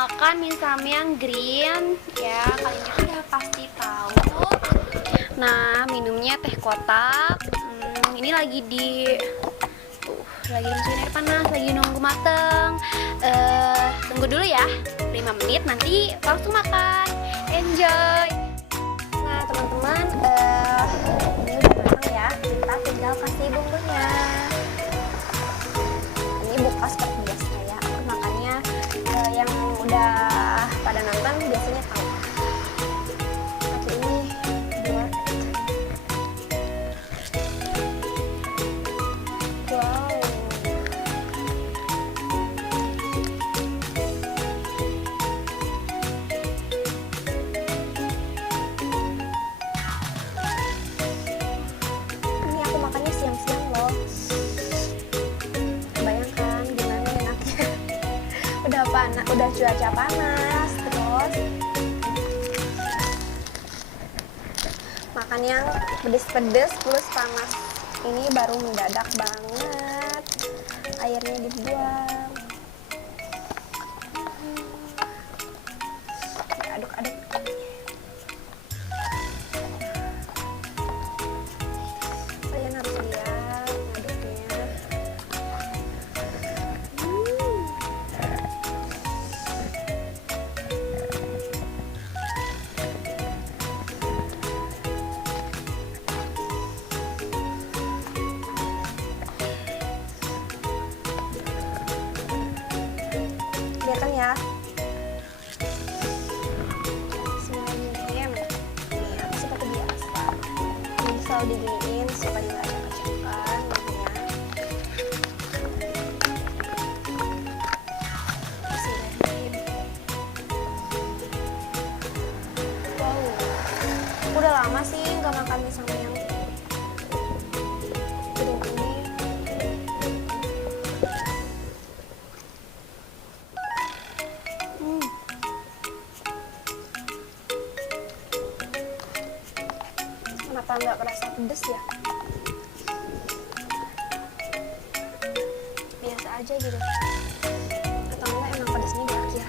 makan mie Samyang green ya, kalian itu udah pasti tahu. Nah, minumnya teh kotak. Ini lagi lagi dimasukin air panas, lagi nunggu mateng. Tunggu dulu ya, 5 menit nanti langsung makan. Enjoy. Nah teman-teman, ini udah matang ya, kita tinggal kasih bumbunya. Ini buka seperti biasa ya, aku makannya yang udah pada nonton biasanya tahu. Tapi ini buat wow. Ini aku makannya siang-siang loh. Bayangkan gimana enaknya. Udah cuaca panas, terus makan yang pedes-pedes plus panas. Ini baru mendadak banget. Airnya dibuang. Aduk-aduk. Kalian harus lihat ngaduknya. Lihatkan ya. Bismillahirrahmanirrahim. Ini aku seperti biasa. Ini selalu diginiin supaya nggak ada kecokan minumnya. Bismillahirrahmanirrahim. Wow. Udah lama sih nggak makan mie Samyang green ini. Kenapa nggak kerasa pedes ya? Biasa aja gitu. Atau enggak emang pedesnya di akhir.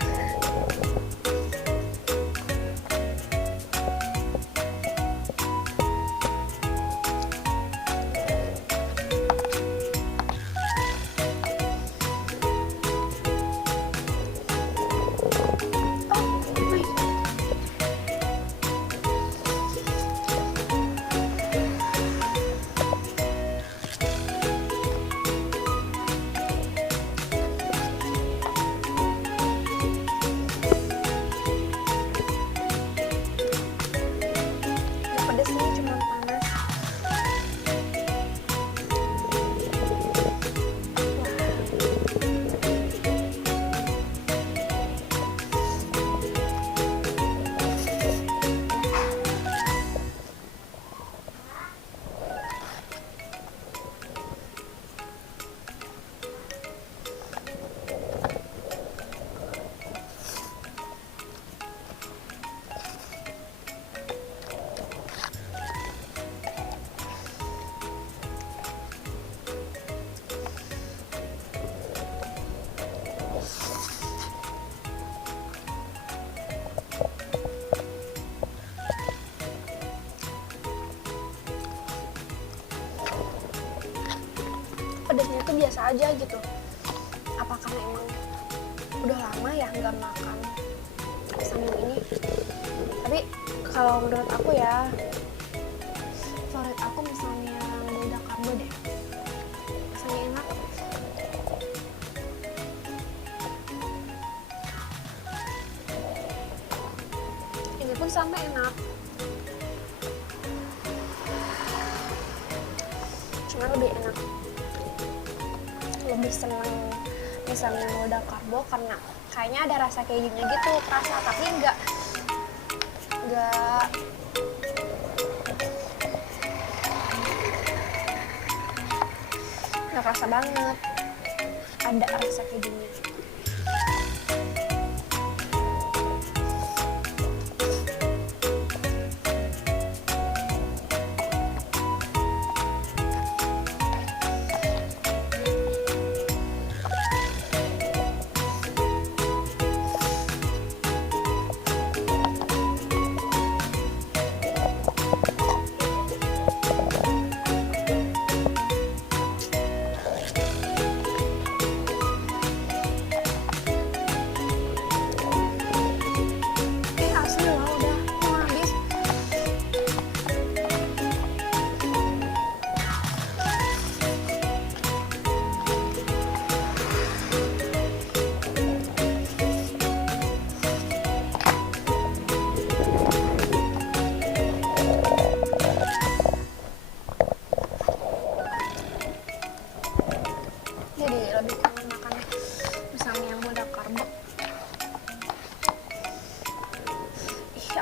Pedes ini cuma panas. Pedesnya tuh biasa aja gitu. Apa karena emang udah lama ya nggak makan Samyang ini? Tapi kalau menurut aku ya, favorit aku misalnya Golda Karbo deh. Rasanya enak. Ini pun sama enak. Cuma lebih enak. Lebih seneng misalnya Golda Karbo karena kayaknya ada rasa kejunya gitu, rasa tapi nggak kerasa banget, ada rasa kejunya.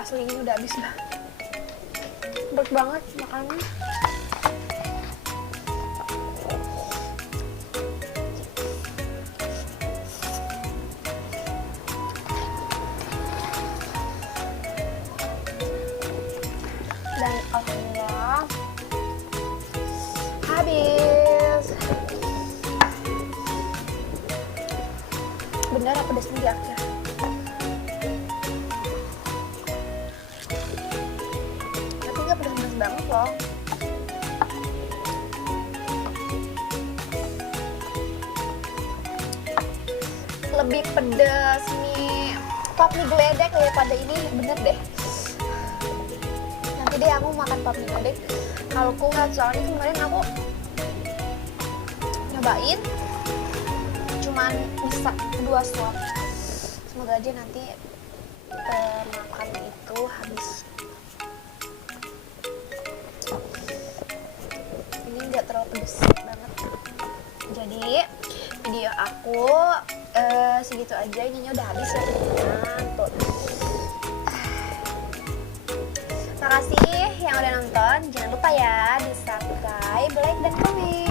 asli ini udah habis lah. Berat banget makannya. Dan alhamdulillah habis. Bener apa pedasnya di akhir. Tapi nggak pedas-pedas banget loh. Lebih pedas nih pop mie geledek daripada ini, bener deh. Nanti deh aku makan pop mie geledek kalau kuat, soalnya kemarin aku nyobain cuman bisa 2 suap. Semoga aja nanti makan itu habis. Ini nggak terlalu pedes banget. Jadi video aku segitu aja, ininya udah habis ya teman-teman. Tuh. Makasih yang udah nonton. Jangan lupa ya di subscribe, like, dan komen.